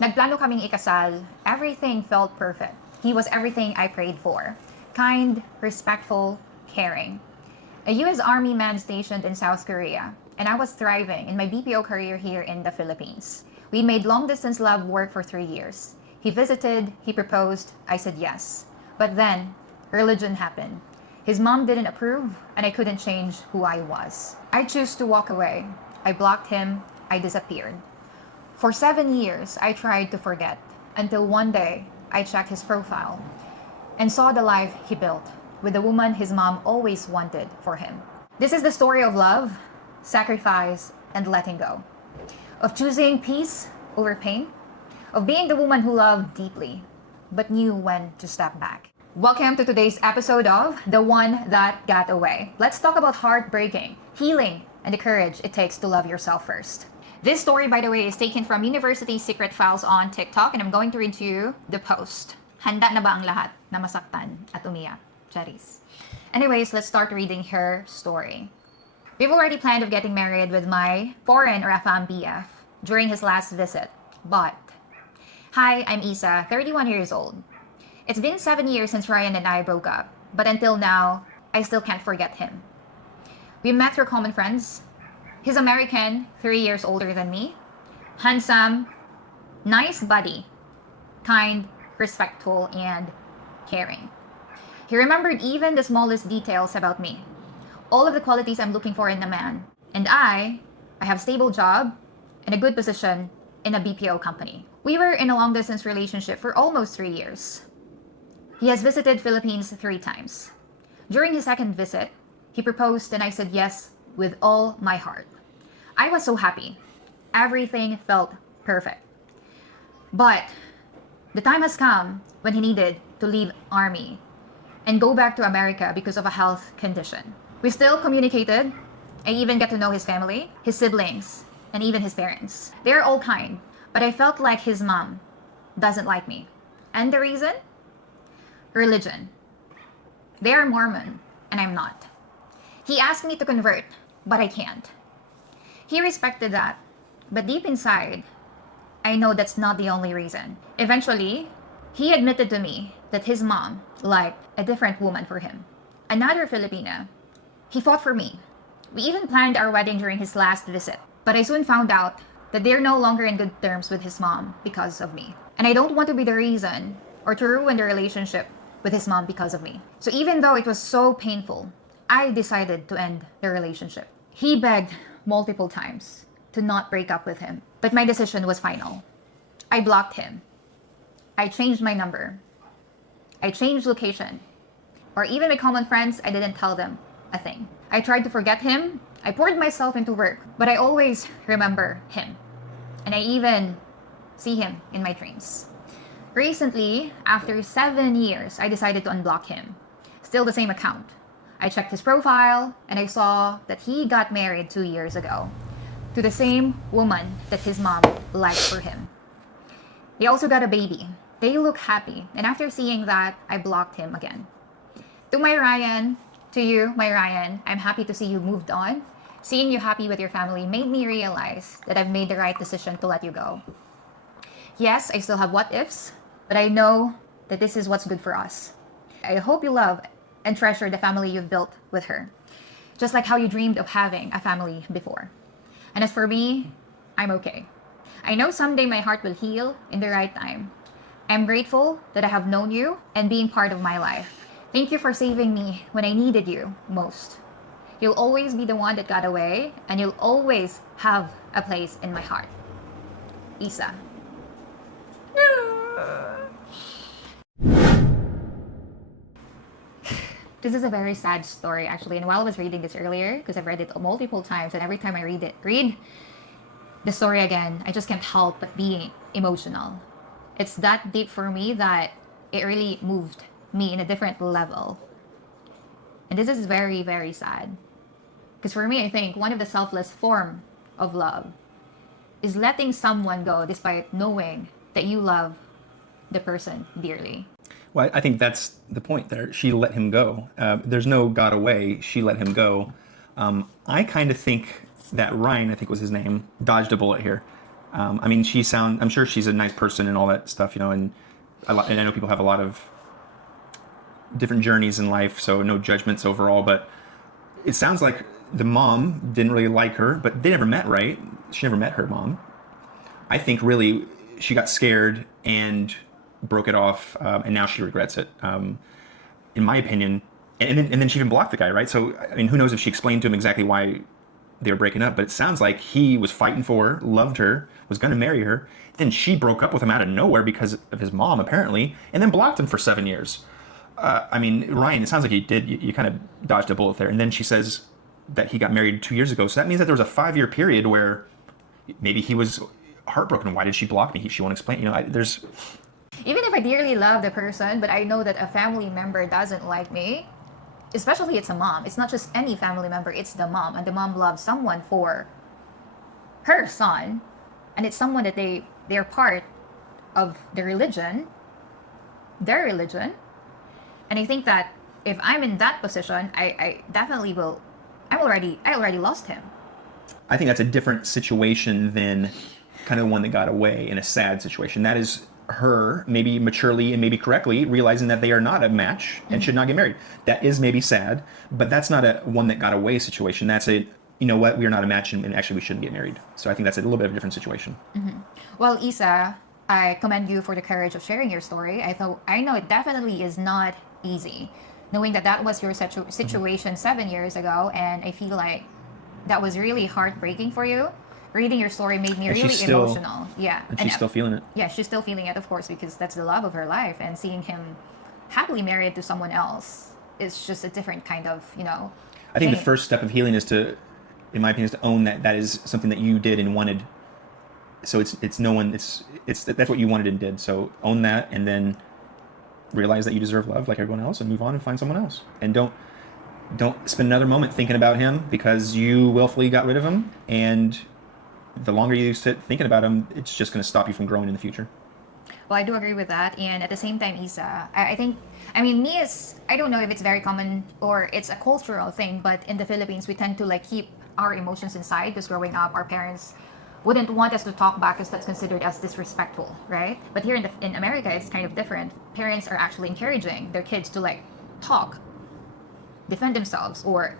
Nagplano kaming ikasal. Everything felt perfect. He was everything I prayed for. Kind, respectful, caring. A U.S. Army man stationed in South Korea, and I was thriving in my BPO career here in the Philippines. We made long-distance love work for 3 years. He visited, he proposed, I said yes. But then, religion happened. His mom didn't approve, and I couldn't change who I was. I chose to walk away. I blocked him, I disappeared. For 7 years, I tried to forget, until one day, I checked his profile and saw the life he built with the woman his mom always wanted for him. This is the story of love, sacrifice, and letting go. Of choosing peace over pain. Of being the woman who loved deeply, but knew when to step back. Welcome to today's episode of The One That Got Away. Let's talk about heartbreaking, healing, and the courage it takes to love yourself first. This story, by the way, is taken from University Secret Files on TikTok, and I'm going to read to you the post. Handa na ba ang lahat na masaktan at umiyak? Charis. Anyways, let's start reading her story. We've already planned of getting married with my foreign or Fil-Am BF during his last visit, but... Hi, I'm Issa, 31 years old. It's been 7 years since Ryan and I broke up, but until now, I still can't forget him. We met through common friends. He's American, 3 years older than me. Handsome, nice buddy, kind, respectful, and caring. He remembered even the smallest details about me. All of the qualities I'm looking for in a man. And I have a stable job and a good position in a BPO company. We were in a long-distance relationship for almost 3 years. He has visited Philippines 3 times. During his second visit, he proposed and I said yes with all my heart. I was so happy. Everything felt perfect. But the time has come when he needed to leave Army and go back to America because of a health condition. We still communicated. I even get to know his family, his siblings, and even his parents. They're all kind, but I felt like his mom doesn't like me. And the reason? Religion. They are Mormon, and I'm not. He asked me to convert, but I can't. He respected that, but deep inside, I know that's not the only reason. Eventually, he admitted to me that his mom liked a different woman for him, another Filipina. He fought for me. We even planned our wedding during his last visit, but I soon found out that they're no longer in good terms with his mom because of me. And I don't want to be the reason or to ruin the relationship with his mom because of me. So even though it was so painful, I decided to end the relationship. He begged multiple times to not break up with him, but my decision was final. I blocked him. I changed my number. I changed location. Or even my common friends, I didn't tell them a thing. I tried to forget him. I poured myself into work, but I always remember him. And I even see him in my dreams. Recently, after 7 years, I decided to unblock him. Still the same account. I checked his profile and I saw that he got married 2 years ago to the same woman that his mom liked for him. They also got a baby. They look happy. And after seeing that, I blocked him again. To my Ryan, to you, my Ryan, I'm happy to see you moved on. Seeing you happy with your family made me realize that I've made the right decision to let you go. Yes, I still have what ifs, but I know that this is what's good for us. I hope you love and treasure the family you've built with her, just like how you dreamed of having a family before. And as for me, I'm okay. I know someday my heart will heal in the right time. I'm grateful that I have known you and being part of my life. Thank you for saving me when I needed you most. You'll always be the one that got away, and you'll always have a place in my heart. Issa. This is a very sad story, actually. And while I was reading this earlier, because I've read it multiple times, and every time I read the story again, I just can't help but being emotional. It's that deep for me that it really moved me in a different level. And this is very, very sad. Because for me, I think one of the selfless form of love is letting someone go despite knowing that you love the person dearly. Well, I think that's the point there. She let him go. There's no got away. She let him go. I kind of think that Ryan, I think was his name, dodged a bullet here. I mean, I'm sure she's a nice person and all that stuff, you know, and and I know people have a lot of different journeys in life, so no judgments overall, but it sounds like the mom didn't really like her, but they never met, right? She never met her mom. I think really she got scared and broke it off, and now she regrets it. In my opinion, and then she even blocked the guy, right? So, I mean, who knows if she explained to him exactly why they were breaking up, but it sounds like he was fighting for her, loved her, was going to marry her. Then she broke up with him out of nowhere because of his mom, apparently, and then blocked him for 7 years. I mean, Ryan, it sounds like you kind of dodged a bullet there. And then she says that he got married 2 years ago. So that means that there was a 5-year period where maybe he was heartbroken. Why did she block me? She won't explain. You know, there's... Even if I dearly love the person, but I know that a family member doesn't like me, especially it's a mom. It's not just any family member, it's the mom. And the mom loves someone for her son. And it's someone that they're part of their religion. And I think that if I'm in that position, I definitely will. I already lost him. I think that's a different situation than kind of the one that got away in a sad situation. That is her, maybe maturely and maybe correctly, realizing that they are not a match and should not get married. That is maybe sad, but that's not a one that got away situation. That's a, you know what, we are not a match and actually we shouldn't get married. So I think that's a little bit of a different situation. Well, Issa, I commend you for the courage of sharing your story. I know it definitely is not easy, knowing that was your situation 7 years ago, and I feel like that was really heartbreaking for you. Reading your story made me really emotional. Yeah. And she's still feeling it. Yeah, she's still feeling it, of course, because that's the love of her life, and seeing him happily married to someone else is just a different kind of, you know. I think the first step of healing is to, in my opinion, is to own that is something that you did and wanted. So it's that's what you wanted and did. So own that, and then realize that you deserve love like everyone else, and move on and find someone else. And don't spend another moment thinking about him because you willfully got rid of him. And the longer you sit thinking about him, it's just going to stop you from growing in the future. Well, I do agree with that. And at the same time, Issa, I think, I mean, I don't know if it's very common or it's a cultural thing, but in the Philippines, we tend to like keep our emotions inside because growing up, our parents wouldn't want us to talk back because that's considered as disrespectful, right? But here in America, it's kind of different. Parents are actually encouraging their kids to like talk, defend themselves, or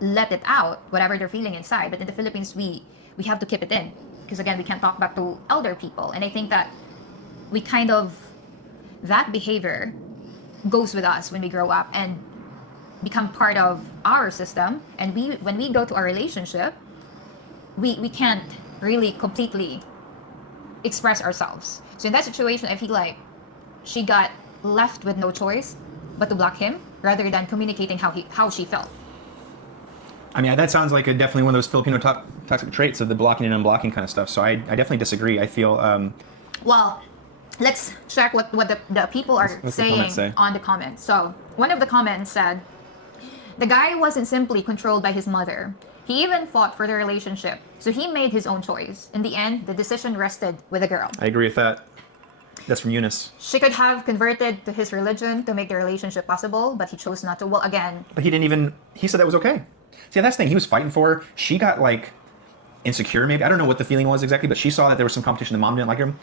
let it out, whatever they're feeling inside. But in the Philippines, we have to keep it in because again, we can't talk back to elder people. And I think that we kind of, that behavior goes with us when we grow up and become part of our system. And when we go to our relationship, we can't really completely express ourselves. So in that situation, I feel like she got left with no choice but to block him rather than communicating how she felt. I mean, that sounds like definitely one of those Filipino toxic traits of the blocking and unblocking kind of stuff. So I definitely disagree. I feel... Well, let's check what the people are saying on the comments. So one of the comments said, the guy wasn't simply controlled by his mother. He even fought for the relationship. So he made his own choice. In the end, the decision rested with the girl. I agree with that. That's from Eunice. She could have converted to his religion to make the relationship possible, but he chose not to. Well, again... But he said that was okay. See, that's the thing. He was fighting for her. She got, like, insecure, maybe. I don't know what the feeling was exactly, but she saw that there was some competition. The mom didn't like him.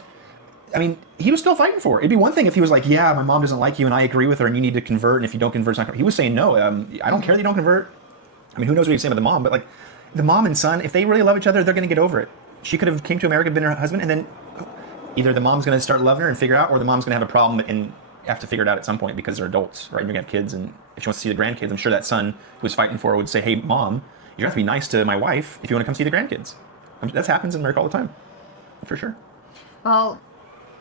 I mean, he was still fighting for her. It'd be one thing if he was like, yeah, my mom doesn't like you, and I agree with her, and you need to convert, and if you don't convert, it's not... He was saying, no, I don't care that you don't convert. I mean, who knows what he was saying about the mom, but, like, the mom and son, if they really love each other, they're going to get over it. She could have came to America, been her husband, and then either the mom's going to start loving her and figure out, or the mom's going to have a problem and have to figure it out at some point because they're adults, right? You're going to have kids, and if she wants to see the grandkids, I'm sure that son who was fighting for her would say, hey, mom, you have to be nice to my wife if you want to come see the grandkids. That happens in America all the time, for sure. Well,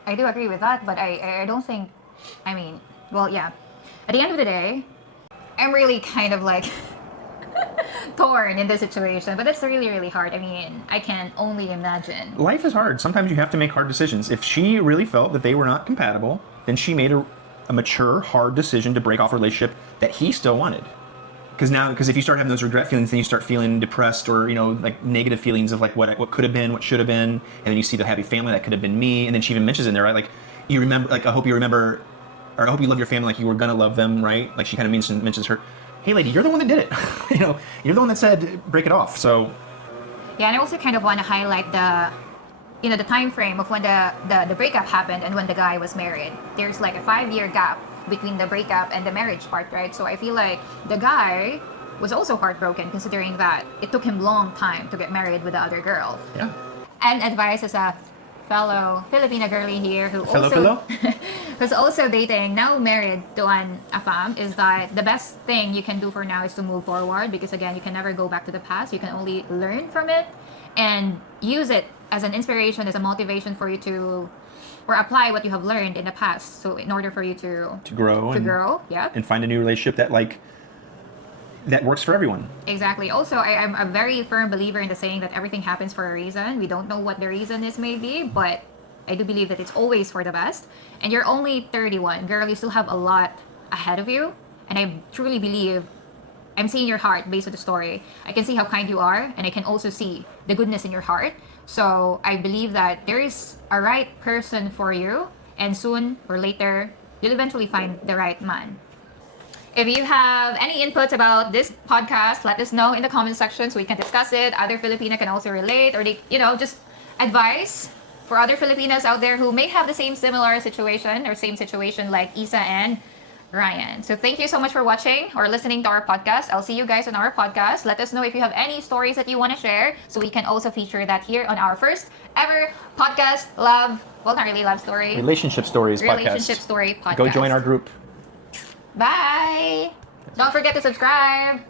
I do agree with that, but I don't think, I mean, well, yeah. At the end of the day, I'm really kind of like torn in this situation, but it's really, really hard. I mean, I can only imagine. Life is hard. Sometimes you have to make hard decisions. If she really felt that they were not compatible, then she made a mature, hard decision to break off a relationship that he still wanted. Because if you start having those regret feelings, then you start feeling depressed or, you know, like negative feelings of like what could have been, what should have been, and then you see the happy family that could have been me, and then she even mentions in there, right? Like, you remember, like, I hope you remember, or I hope you love your family like you were gonna love them, right? Like she kind of mentions her, hey lady, you're the one that did it. You know, you're the one that said break it off. So yeah, and I also kind of want to highlight the time frame of when the breakup happened and when the guy was married. There's like a 5-year gap between the breakup and the marriage part, right? So I feel like the guy was also heartbroken considering that it took him long time to get married with the other girl. Yeah. And advice as a fellow Filipina girlie here Fellow? who's also dating, now married to a fam, is that the best thing you can do for now is to move forward, because again, you can never go back to the past. You can only learn from it and use it as an inspiration, as a motivation for you to, or apply what you have learned in the past. So in order for you to grow, yeah, and find a new relationship that works for everyone. Exactly. Also, I'm a very firm believer in the saying that everything happens for a reason. We don't know what the reason is, maybe, but I do believe that it's always for the best. And you're only 31, girl. You still have a lot ahead of you. And I truly believe, I'm seeing your heart based on the story. I can see how kind you are, and I can also see the goodness in your heart. So I believe that there is a right person for you, and soon or later, you'll eventually find the right man. If you have any inputs about this podcast, let us know in the comment section so we can discuss it. Other Filipina can also relate, or they, just advice for other Filipinas out there who may have the similar situation or same situation like Issa and Ryan. So thank you so much for watching or listening to our podcast. I'll see you guys on our podcast. Let us know if you have any stories that you want to share so we can also feature that here on our first ever podcast, not really love story. Relationship story podcast. Go Go join our group. Bye. Don't forget to subscribe.